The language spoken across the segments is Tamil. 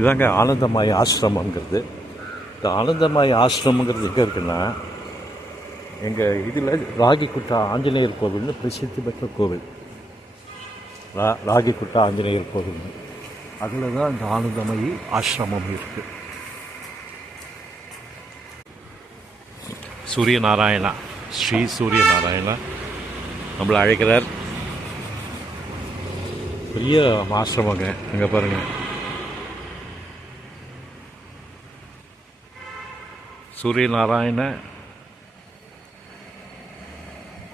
இதாங்க ஆனந்தமாயி ஆசிரமங்கிறது. இந்த ஆனந்தமாயி ஆசிரமங்கிறது எங்கே இருக்குன்னா, எங்கள் இதில் ராகிக்குட்டா ஆஞ்சநேயர் கோவில்னு பிரசித்தி பெற்ற கோவில். ராகிக்குட்டா ஆஞ்சநேயர் கோவில்னு அதில் தான் இந்த ஆனந்தமயி ஆசிரமம் இருக்குது. சூரியநாராயணா, ஸ்ரீ சூரியநாராயணா நம்மளை அழைக்கிறார். பெரிய ஆசிரமங்க. அங்கே பாருங்கள், சூரியநாராயண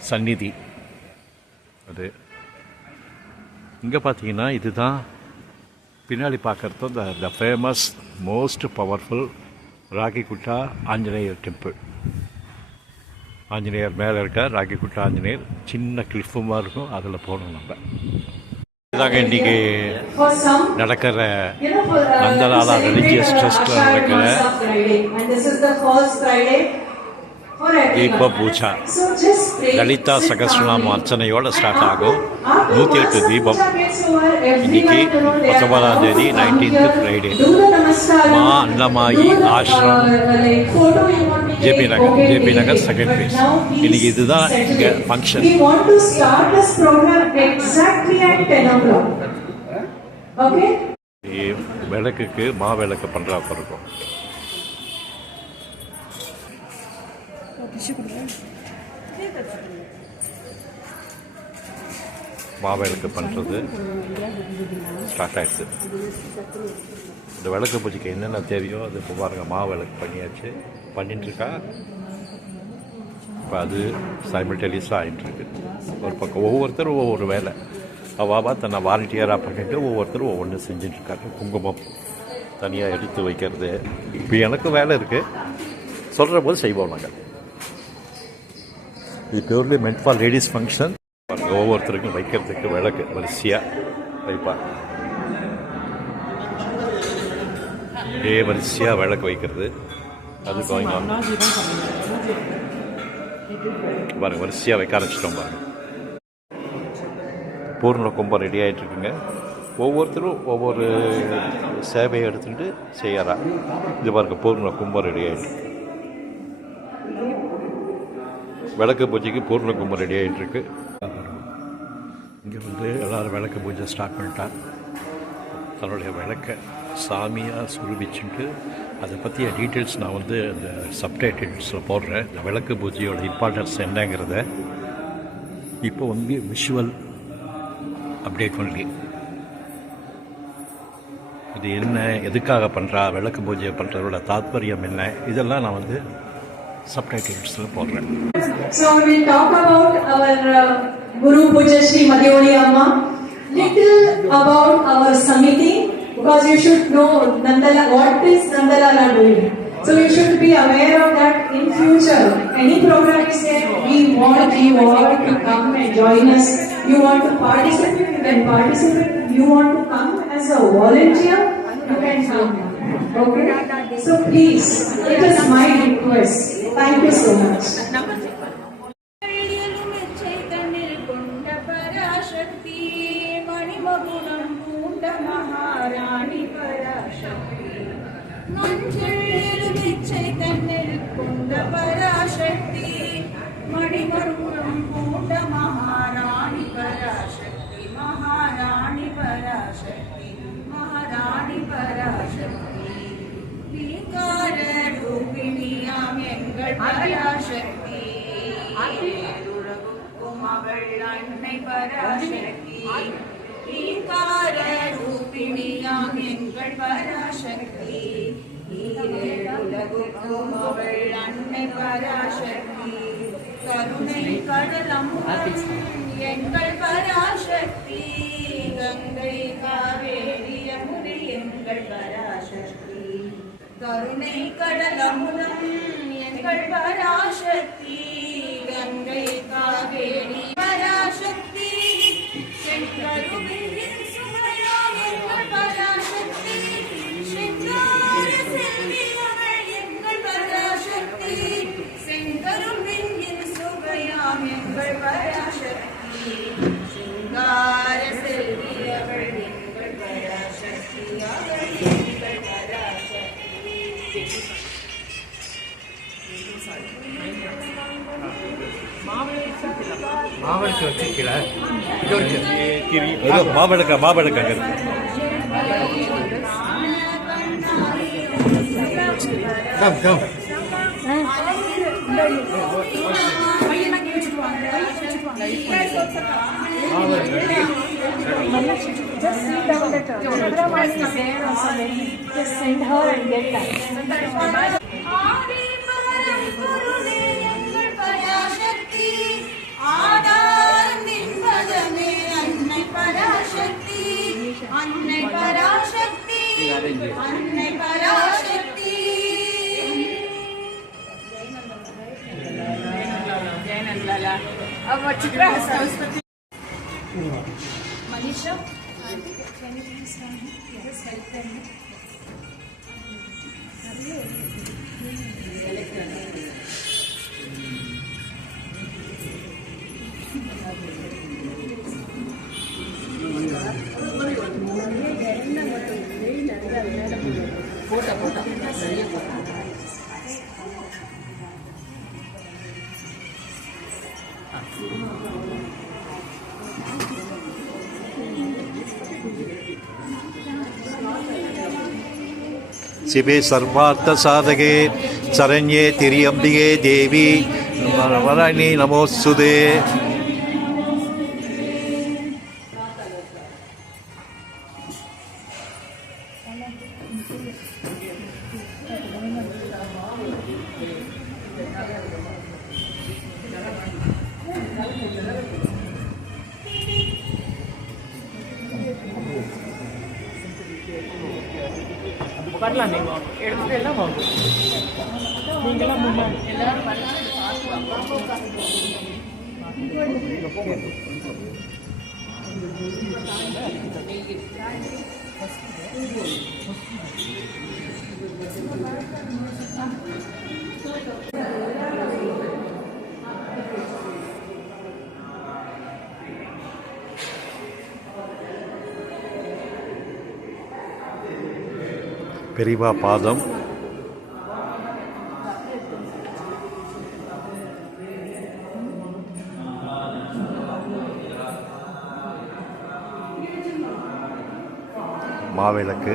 சந்நிதி. அது இங்கே பார்த்தீங்கன்னா இதுதான் பின்னாடி பார்க்குறது the famous most powerful Ragigudda Anjaneyar temple. Anjaneyar மேலே இருக்கார், ராகிக்குட்டா ஆஞ்சநேயர். சின்ன கிளிஃபுமாக இருக்கும், அதில் போகணும் நம்ம. இதாங்க இன்றைக்கி நடக்கிற நந்தலாலா ரிலிஜியஸ் ட்ரஸ்ட்டில் நடக்கிற தீப பூஜா. லலிதா சகஸ்ரநாம அர்ச்சனையோடு ஸ்டார்ட் ஆகும். 108 தீபம். இன்னைக்கு 19ஆம் தேதி 19th ஃப்ரைடே. மா அன்னமாயி ஆசிரம், ஜேபி நகர் செகண்ட் ஃபேஸ். இன்னைக்கு இதுதான் இங்கே ஃபங்க்ஷன். விளக்குக்கு மா விளக்கு பண்ணுறாப்ப இருக்கும். மாவிளக்கு பண்ணுறது ஸ்டார்ட் ஆகிடுச்சு. இந்த விளக்கு பூஜைக்கு என்னென்ன தேவையோ அது இப்போ பாருங்கள், மாவிளக்கு பண்ணியாச்சு, பண்ணிட்டுருக்கா. இப்போ அது சைமல்டேனியஸாக ஆகிட்டுருக்கு. ஒரு பக்கம் ஒவ்வொருத்தரும் ஒவ்வொரு வேலை அவாவா தன்னை வாலண்டியராக பண்ணிட்டு ஒவ்வொருத்தரும் ஒவ்வொன்று செஞ்சிட்ருக்காங்க. குங்குமம் தனியாக எடுத்து வைக்கிறது. இப்போ எனக்கு வேலை இருக்குது, சொல்கிற போது செய்வோம் நாங்கள். இது purely meant for ladies function. ஒவ்வொருத்தருக்கும் வைக்கிறதுக்கு விளக்கு வரிசையாக வைப்பாங்க. இதே வரிசையாக விளக்கு வைக்கிறது. அது கோயிங் ஆன் பாருங்க, வரிசையாக வைக்க ஆரம்பிச்சிட்டோம் பாருங்க. பூர்ண கும்பம் ரெடி ஆகிட்டுருக்குங்க. ஒவ்வொருத்தரும் ஒவ்வொரு சேவையை எடுத்துகிட்டு செய்யறா. இது பாருங்க, பூர்ண கும்பம் ரெடி ஆகிட்டு, விளக்கு பூஜைக்கு பூர்ண கும்பம் ரெடி ஆகிட்டுருக்கு. இங்கே எல்லோரும் விளக்கு பூஜை ஸ்டார்ட் பண்ணிட்டான். தன்னுடைய விளக்கை சாமியாக சுருபிச்சுட்டு அதை பற்றிய டீட்டெயில்ஸ் நான் அந்த சப்டைட்டில்ஸில் போடுறேன். இந்த விளக்கு பூஜையோட இம்பார்ட்டன்ஸ் என்னங்கிறத இப்போ விஷுவல் அப்டேட் பண்ணி இது என்ன, எதுக்காக பண்ணுறா, விளக்கு பூஜை பண்ணுறதோட தாத்பரியம் என்ன, இதெல்லாம் நான் சப்டைட்டில்ஸில் போடுறேன். So we will talk about our Guru Puja Shri Madhyoli Amma. Little about our Samiti, because you should know what is Nandalala doing. So you should be aware of that. In future, any program is there, we want you all to come and join us. You want to participate, you can participate. You want to come as a volunteer, you can come. Okay? So please, it is my request. Thank you so much. அன்னை பராசக்தி, ஈங்கார ரூபிணியாம் எங்கள் பராசக்தி, ஈரேழுலகுக்கும் அவள் அன்னை பராசக்தி, கருணை கடலம் எங்கள் பராசக்தி, கங்கை காவேரி யமுனை எங்கள் பராசக்தி, கருணை கடலமுதம் எங்கள் பராசக்தி, கங்கை காவேரி பராசக்தி, செங்கருவின் சுவையாம் எங்கள் பராசக்தி, செங்கார செல்வியவள் எங்கள் பராசக்தி, செங்கருவின் சுவையாம் எங்கள் பராசக்தி, செங்கார செல்வியவள் எங்கள் பராசக்தி, அவள் எங்கள் மாவளுக்கு வச்சிருக்கீங்களா? மாவழக்க இருக்கு. Just sit down that Subramani is there also. Just send her and get that. ஆதி பரம் குருவே எங்கள் பராசக்தி ஆதாரம் நின்பதமே அன்னை பராசக்தி அன்னை பராசக்தி அன்னை Parasakthi Manisha, can you please just help them? शिवे सर्वार्थ साधके शरण्ये तिर्यम्बिके देवी वरवरणे नमोस्तुते. வரலாம் நீங்க எடுத்துட்டு எல்லாம் வாங்க. நீங்களாம் முன்னாடி எல்லாரும் பெரியவா பாதம், மாவிளக்கு,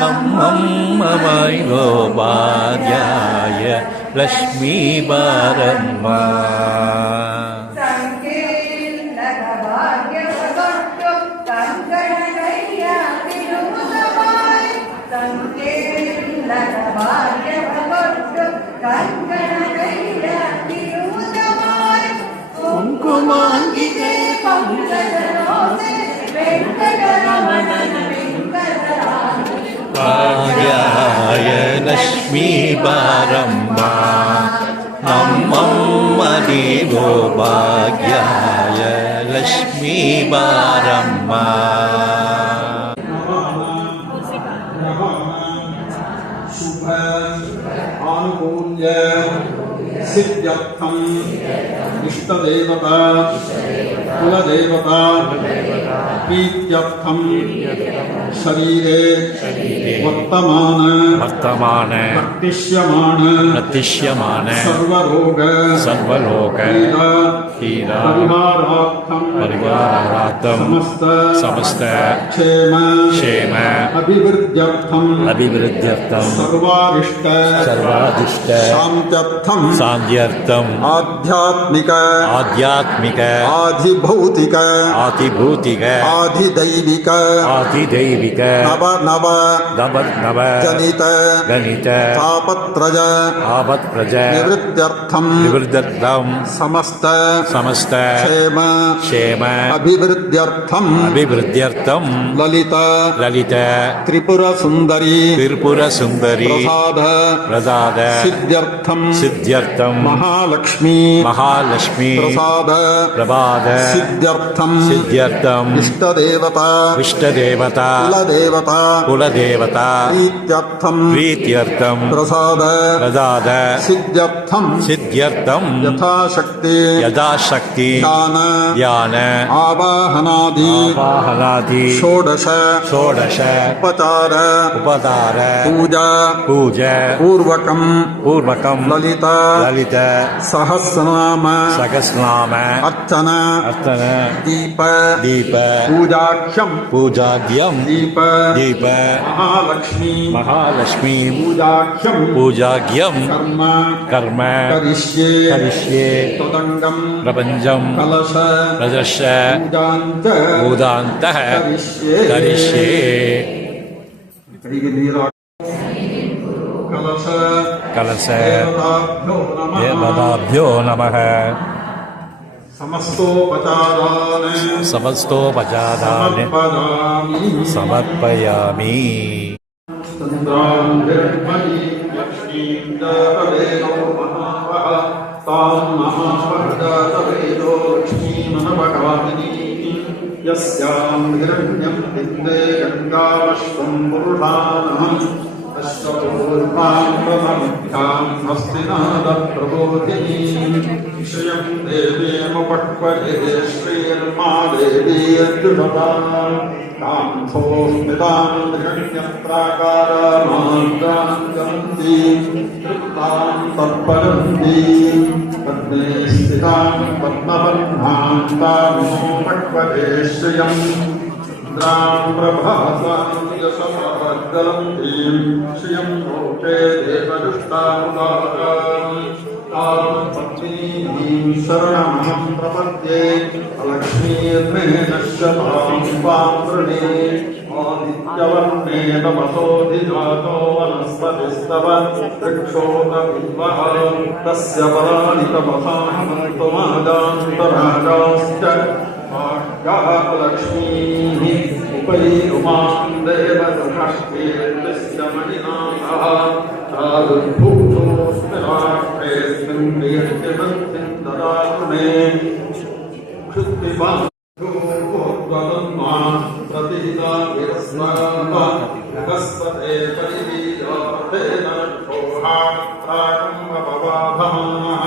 நம்மம்மைலோ பாத்யாய லக்ஷ்மி பாரம்மா. ಭಾಗ್ಯಾಯ ಲಕ್ಷ್ಮೀ ಬಾರಮ್ಮ ನಮ್ಮಮ್ಮ ನೀನೋ ಭಾಗ್ಯಾಯ ಲಕ್ಷ್ಮೀ ಬಾರಮ್ಮ. शुभ आनुकूल्य सिद्ध्यर्थम इष्टदेवता कुलदेवता प्रीत्यर्थम शरीरे वर्तमान प्रतिष्यमान सर्वरोग पीड़ा परिहारार्थम समस्त क्षेम अभिवृद्ध्यर्थम सर्वादिष्ट शान्त्यर्थम आध्यात्मिक आधिभौतिक आधिदैविक नव जनित तापत्रज निवृत्त्यर्थम समस्त क्षेम अभिवृद्ध्यर्थम ललित त्रिपुर सुंदरी प्रसाद सिद्ध्यर्थम महालक्ष्मी प्रसाद सिद्ध्यर्थम इष्टदेवता कुलदेवता प्रीत्यर्थम प्रसाद सिद्ध्यर्थम यथाशक्ति ध्यान आवाहनादि षोडश उपचार पूजा पूर्वकम ललित सहस्रनाम अर्चना दीप पूजाख्यम दीप महालक्ष्मी पूजाख्यम कर्म करिष्ये तदंगम प्रपंचम कलश पूजान्तः करिष्ये कलश देवताभ्यो नमः समस्तोपचारान् समर्पयामि. यस्यां हिरण्यं विद्ये गङ्गावश्वं पुरुषानहम् अश्वपूर्वां प्रथमभ्यां हस्तिनादप्रबोधिनीं श्रियं देवीमुपक्वये श्रीर्मा देवी अद्युषतां तां स्मितां हिरण्यप्राकारामान्तां तृप्तां तत्परन्तीं पद्मे स्थितां पद्मवर्णां तामुपक्वये श्रियम् इंद्रां प्रभासां यशमहद्गलन्तीं श्रियं लोके देवदुष्टामुदारां तां पत्नीं शरणमहं प्रपद्ये अलक्ष्मीर्मे नश्यतां वां वृणे आदित्यवर्णे तमसोऽधिजातो वनस्पतिस्तव वृक्षोतविद्वः तस्य पराणि तपसां त्वमादान्तराजाश्च लक्ष्मीः उपैरुमां देवदुःखेऽस्य मणिनाथः तादुद्भूतोऽस्मि राष्ट्रेऽस्मिन् कीर्तिमन्त्रिं ददातु मे क्षुद्धिबान्धोद्वदन्मा प्रतीता विरस्वराः बृहस्पते परिवीर्यर्थेन क्षोहा प्राकम्भवाभमाः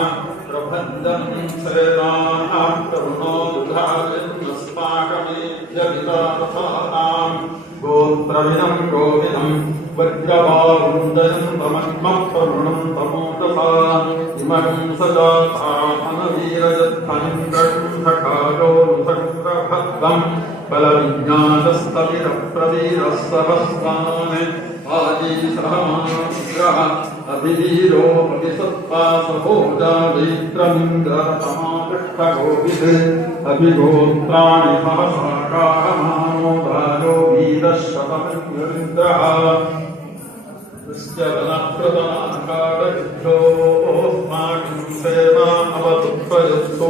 प्रबन्धं सेनाः करुणो दुधारिन्नस्माकमेध्यवितारसानां गोत्रविदं गोविदं वज्रबाहुन्दयं तमन्मप्रवृणं तमोदसा इमं सजातामनवीरजद्धन्कण्ठकारोऽनुसङ्क्रभद्वं बलविज्ञातस्तविरप्रवीरस्सहस्रान् आजीसहमाग्रह अभिधीरो अभिसत्ता सहोजा वैत्रमिन्द्रतमापृष्ठगोभिः अभिगोत्राणि सहसाकाहमानो दारो वीरशतमिन्द्रः कृष्यवनप्रदाकादभ्योऽस्माकं सेवा अवतुत्वयस्तु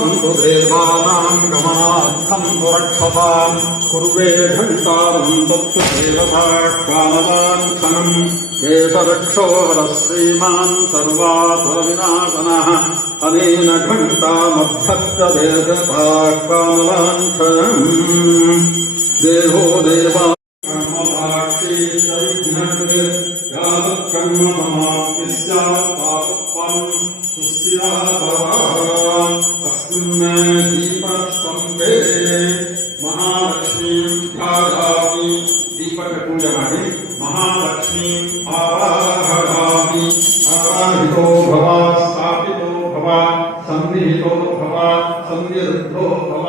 सन्तु देवानां गमनार्थं रक्षतां कुर्वे घण्टारं तत्तु देवताक्वानवाञ्छनम् केशरक्षोरः श्रीमान् सर्वासुरविनाशनः अनेन घण्टामभ्यस्य देवताक्वानवाञ्छनम् देहो देवा महालक्ष्मी दीपक पूजा ಮಾಡಿ महालक्ष्मी आवाहयामि आवाहितो भव स्थापितो भव सन्निहितो भव सन्निरुद्धो भव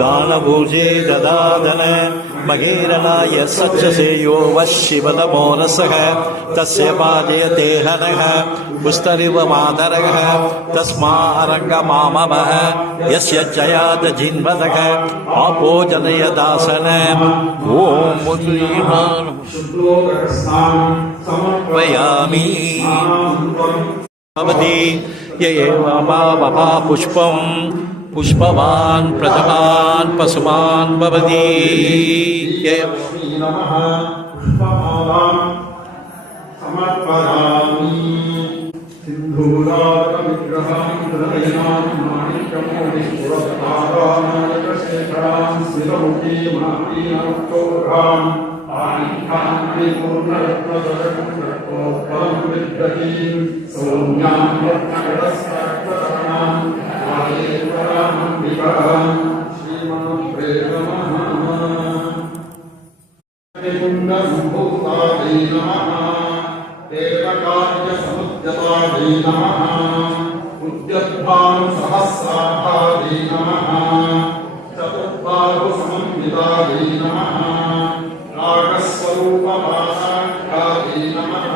दानभूजे ददादन मगेरलाय सच्चसेयो वशिवदमो रसः तस्य पादयते हनः पुस्तरिव मातरः तस्मारङ्गमाममः यस्य जयाद जिन्वदः आपो जनय दासन ॐ मुद्रीमान् समर्पयामि भवति य एव वा पुष्पं पुष्पवान् प्रथमान् पशुमान् भवति नमः समर्पयामि सिन्धूराविग्रहां हृदयां माणिक्यमौलिपुरस्तारानायकशेखरां स्थिरमुखीमातीनमुक्तोघां आनिकां पूर्णरत्नजगन्रत्नोत्पलं विद्यतीं सौम्यां रत्नकटस्थां आयेश्वरामम्बिकां श्रीमन्त्रे नमः कुण्डसम्भूतायै नमः देवकार्यसमुद्यतायै नमः उद्यद्भानुसहस्राभायै नमः चतुर्बाहुसमन्वितायै नमः रागस्वरूपपाशाढ्यायै नमः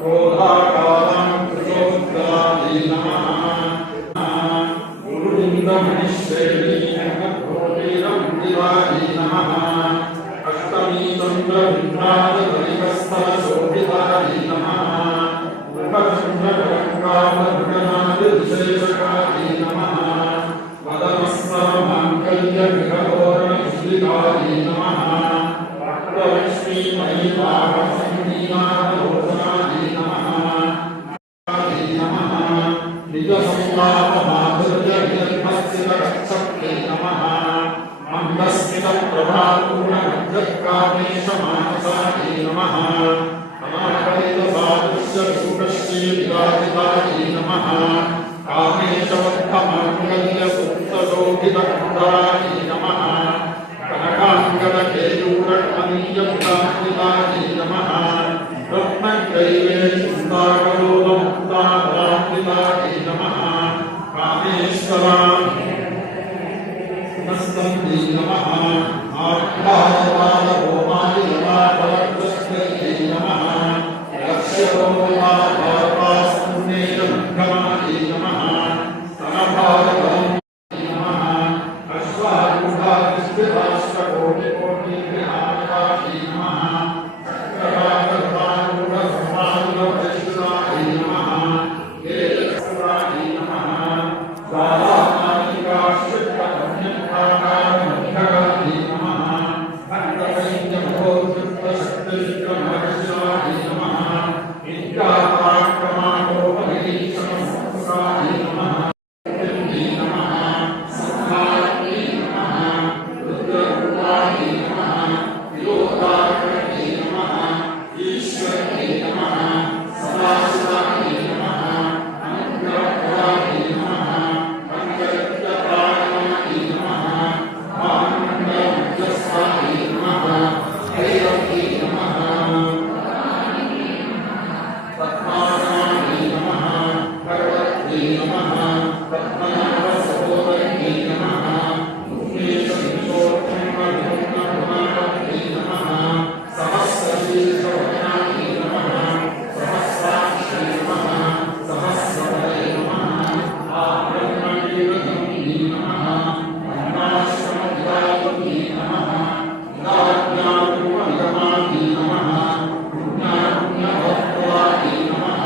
क्रोधाकारां त्रियोग्रायै नमः गुरुलिङ्गमणिश्रेणीरङ्गभोजैरमन्दिरायै नमः अष्टमी चन्द्रविभ्राजगणिकस्थलशोभितायै नमः मुखचन्द्रकङ्कामधुरनादिविशेषकायै नमः वदनस्तरमाङ्गल्यगृहतोरणविश्लिकायै नमः वक्रलक्ष्मीमयीपाकसंगीनाथलोचनायै नमः निजसंलापमाधुर्यनिर्भत्सितकच्छक्त्यै नमः मन्दस्मितप्रभापूर्णमध्यकामेशमानसायै नमः अनाकलितसादृश्यरूपश्रीविराजितायै नमः कामेशवद्धमाङ्गल्यसुप्तशोभितकुण्डलायै नमः कनकाङ्गदकेयूरकमनीयमुदान्वितायै नमः रत्नकैवेशुन्दाकरोदमुक्तारान्वितायै नमः कामेश्वरां नमस्तंदी नमः आख्यायवादहोमादिलवाभवद्वस्त्यै नमः लक्ष्यरोमाभारवास्तुन्नेयमङ्गमायै नमः स्तनभारवं नमः अश्वारूढादिष्टिराष्ट्रकोटिकोटिविहारायै नमः चक्ररागर्वारूढसमारूढवैष्णवायै नमः केशरायै नमः दादानायिकाश्चित्तगम्यकाकारमध्यगायै नमः भक्तसैन्यभोधृष्टशक्तिविक्रमहर्षायै नमः विद्यापराक्रमाणोपनिरीक्षणसंस्कारायै नमः नमः संहायै नमः रुद्ररूपायै नमः विलोकाग्रयै नमः ईश्वर्यै नमः सदाशिवायै नमः अनुग्रहप्रदायै नमः पञ्चरत्नप्राणायै नमः भानुमण्डलमध्यस्थायै नमः भैरव्यै नमः पद्मासनायै नमः भगवत्यै नमः पद्मनाभसहोदर्यै नमः उग्नेशविशोत्तमगुणगुणायै नमः सहस्रशीर्षवदनायै नमः सहस्राक्षै नमः सहस्रवदने नमः आब्रह्मणीरजन्यै नमः अन्नाश्रमविदायिन्यै नमः निदाज्ञारूपनिगमायै नमः पुण्यापुण्यभद्रायै नमः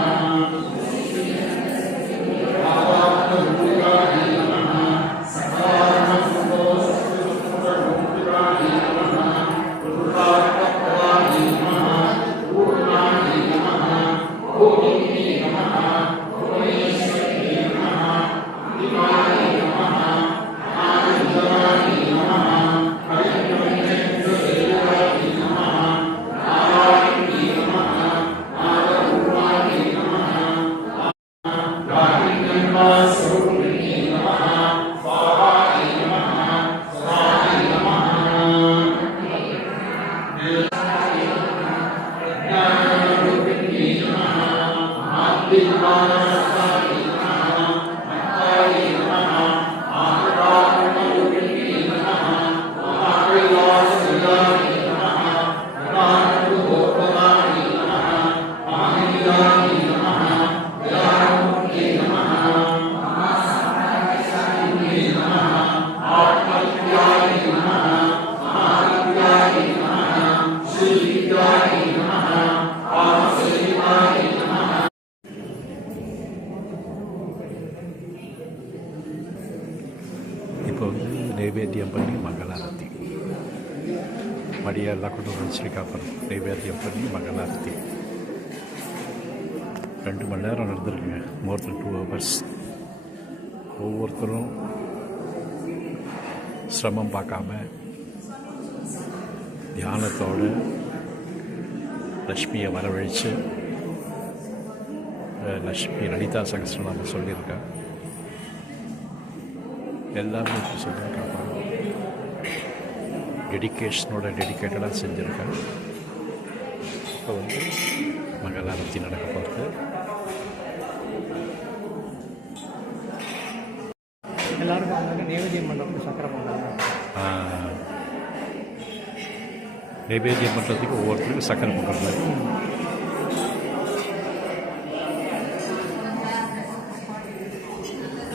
இப்போ வந்து நைவேத்தியம் பண்ணி மங்களாரத்தி மடியெல்லாம் கொண்டு வந்து வச்சுருக்கா அப்புறம் நைவேத்தியம் பண்ணி மங்களாரத்தி 2 மணி நேரம் நடந்திருக்குங்க. மோர் தென் 2 hours. ஒவ்வொருத்தரும் சிரமம் பார்க்காம தியானத்தோடு லக்ஷ்மியை வரவழைச்சு லக்ஷ்மி லலிதா சகஸ்ரநாமம் சொல்லியிருக்கா. எல்லாமே இப்போ சொல்லியிருக்காங்க. டெடிக்கேட்டடாக செஞ்சுருக்கேன். இப்போ வந்து மங்களாரத்தி நடக்க போகிறது. எல்லாருக்கும் அவங்க நைவேத்தியம் பண்ணுறதுக்கு சக்கரை பண்ணுறாங்க. நைவேத்தியம் பண்ணுறதுக்கு ஒவ்வொருத்தருக்கும் சக்கரை பண்ணுறது.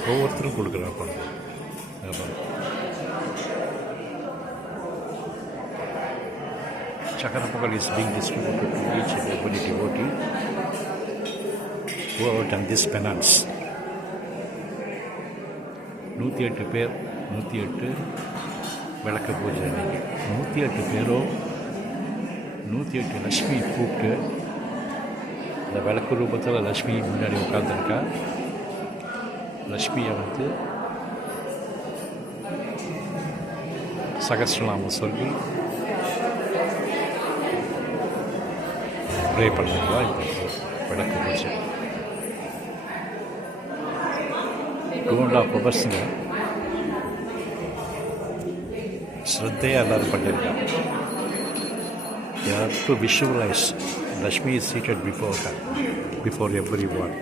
ஒவ்வொருத்தரும் கொடுக்குறா படம். Chakra Pokal is being distributed to each and every devotee who have done this penance. 108 பேர் 108 விளக்கு பூஜை அன்னைக்கு 108 பேரும் 108 லக்ஷ்மி கூப்பிட்டு இந்த விளக்கு ரூபத்தில் லக்ஷ்மி முன்னாடி உட்காந்துருக்கா. லக்ஷ்மியை வந்து சகஸ்ரநாமம் சொல்லி ப்ரே பண்ணுறதா இந்த விளக்கு பூஜை. 2.5 hours ஸ்ரத்தையாக எல்லோரும் பண்ணியிருக்காங்க. You have to visualize Lakshmi is seated before her, before everyone.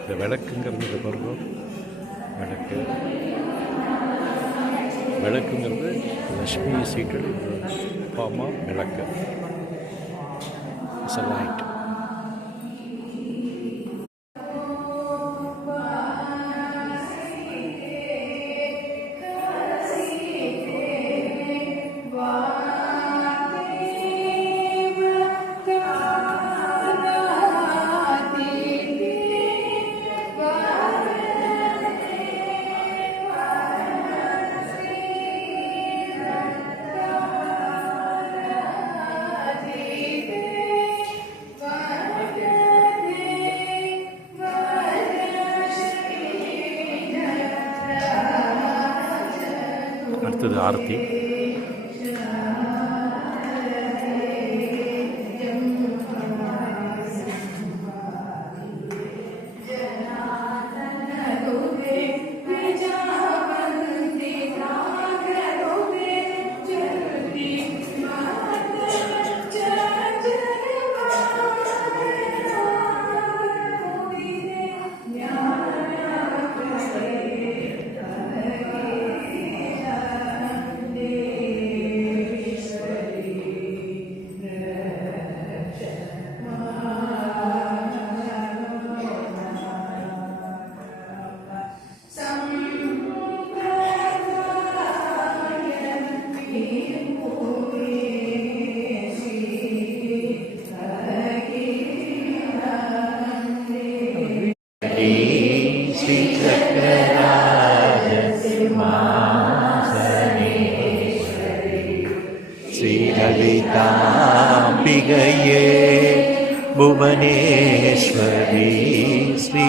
இந்த விளக்குங்கிறது பாருங்க, விளக்குங்கிறது லக்ஷ்மி சீட்டட் ஃபார்ம் ஆஃப் விளக்கு. It's a light. அடுத்தது ஆரத்தி. श्रीललिताम्बिकये भुवनेश्वरी श्री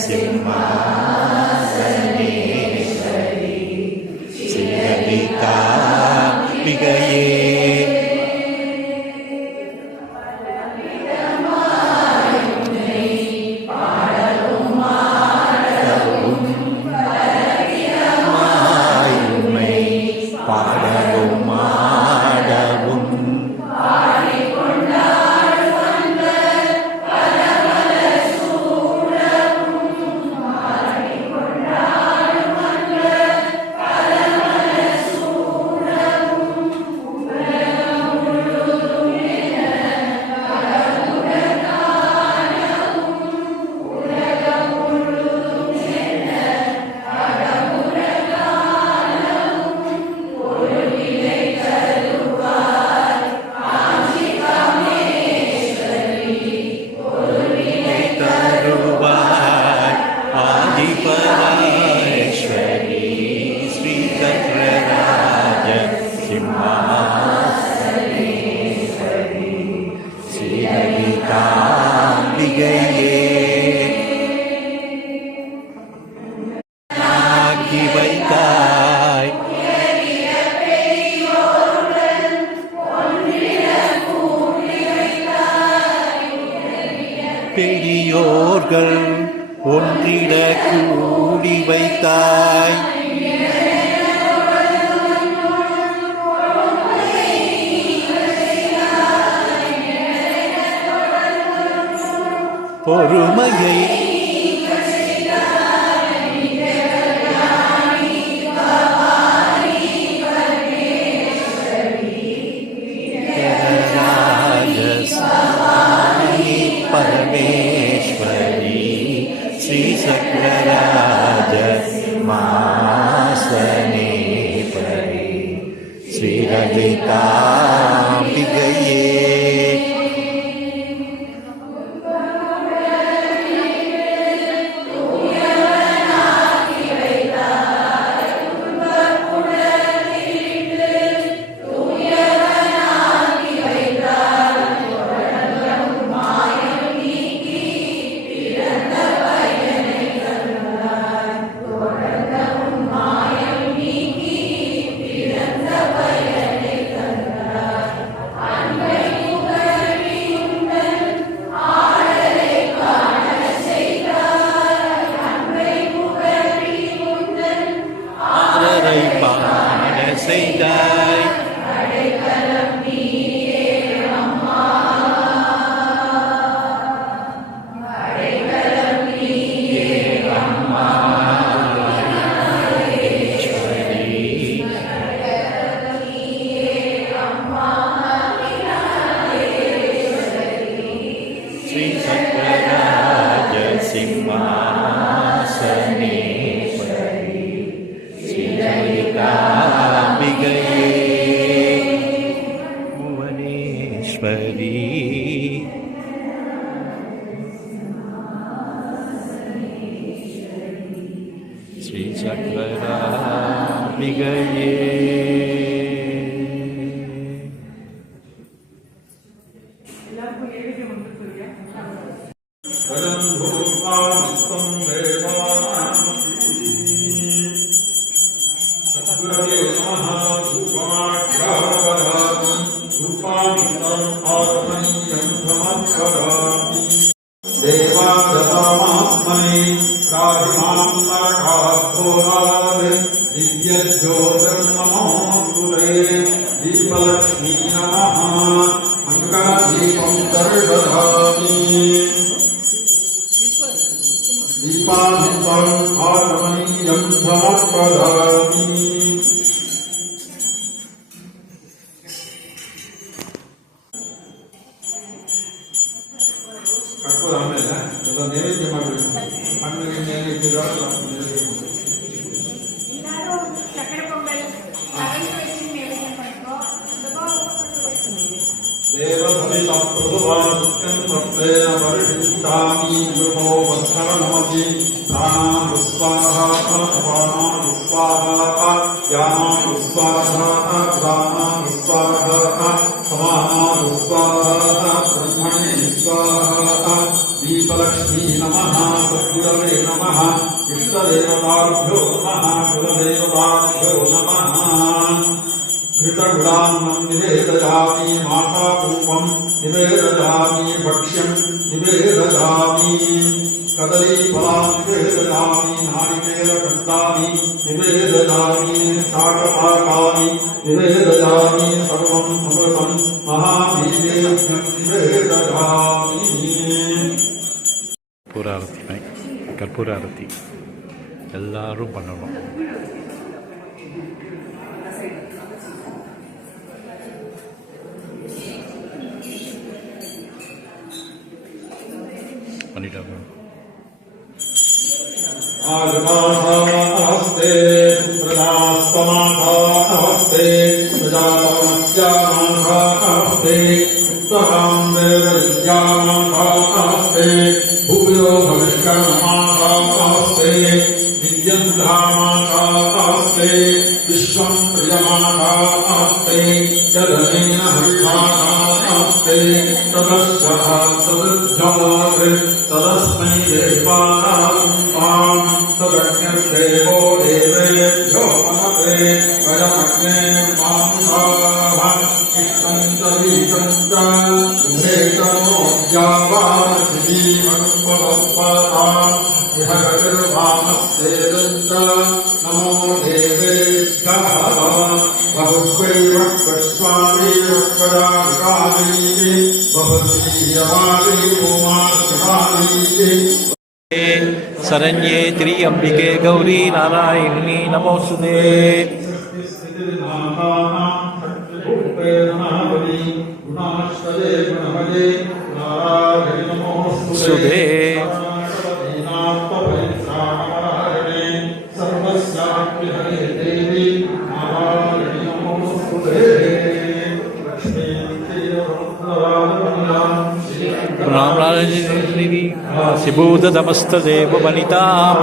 சிம்மாசனேஸ்வரி ஸ்ரீலலிதாம்பிகையே பாடவும் மாடவும் தருவாய் ஆதிபராயேஸ்வரி ஸ்ரீ சக்கரராஜ சிம்மாசனேஸ்வரி ஸ்ரீலலிதாம்பிகையே ஆக்கி வைத்தாய் பெரியோர்கள் ஒன்றிட கூடி வைத்தாய் பொறுமையை பரமேஸ்வரி ஸ்ரீ சக்கரராஜ மாசனேஸ்வரி ஸ்ரீலலிதாம்பிகையே பாட செய்தாய் ஸ்ரீ சக்கரராஜ சிம்மாசனேஸ்வரி ஸ்ரீலலிதாம்பிகையே புவனேஸ்வரி ஸ்ரீ சக்கரராம்பிகையே देवादतामात्मने राधिमां नरकात्मोरात् दिव्यज्योतिर्नमोऽस्तु ते दीपलक्ष्मी नमः मङ्गलदीपं दर्शयामि दीपाधिपं आत्मनीयं समर्पयामि ಆಮೇಲೆ ನೈವೇದ್ಯ ಮಾಡಬೇಕು ಹಣ್ಣಿಗೆ ನೈವೇದ್ಯ देवसमितप्रभुवान् भक्तेन परिषिष्टामि गुरुभो वत्सरनमति प्राणानुस्वाहा अपानानुस्वाहा यानानुस्वाहा प्राणानुस्वाहा समानानुस्वाहा ब्रह्मणे स्वाहा दीपलक्ष्मी नमः सद्गुरवे नमः कुलदेवताभ्यो नमः घृतगुलान्नं निवेदयामि मातापूपं निवेदयामि भक्ष्यं निवेदयामि कदलीफलान् निवेदयामि नारिकेलकन्दानि निवेदयामि शाकपाकानि निवेदयामि सर्वं अमृतं महावीर्यं निवेदयामि கற்பூர ஆரத்தி எல்லாரும் பண்ணணும். பண்ணிட்டாங்க. आजमानस्ते प्रजास्तमानस्ते प्रजातमस्यानस्ते उत्तरान्देवज्ञानस्ते भूयो भविष्यन्नस्ते विद्यन्धानस्ते विश्वं प्रियमानस्ते यदनेन हरिमानस्ते तदस्यः तदुद्धात् तदस्मै देवानां तदज्ञदेवो देवेभ्यो महते वयमग्ने मांसाः इष्टन्तरीकन्त उभेतनो ज्यावाजीवनुपवस्पता इह गतिर्वामस्येदन्त नमो देवेभ्यः बहुष्वैव पश्वानि वक्पदाविकालीति बहुधीयवानि उमाशिवानीति சரண்யே திரியம்பிகே கௌரி நாராயணி நமோசுதே. சுதே सिभूतमस्तदेव वनितां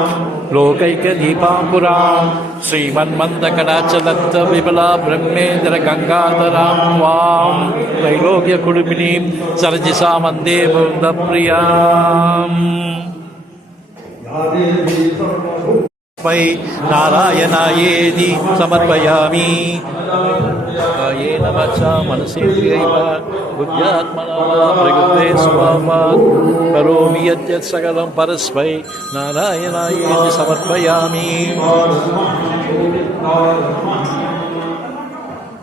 लोकैकदीपाङ्कुरां श्रीमन्मन्दकटाचलत्त विमला ब्रह्मेन्द्र गङ्गाधरां वां त्रैलोक्यकुटुम्बिनीं सरजिसा वन्दे मुकुन्दप्रियाम्. वै नारायणायेति समर्पयामि. कायेन वाचा मनसेन्द्रियैव बुद्ध्यात्मना वा प्रकृते स्वभावात् करोमि यद्यत् सकलं परस्मै नारायणायेति समर्पयामि.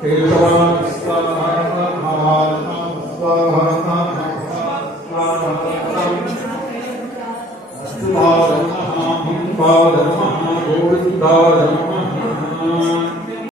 केशवास्ता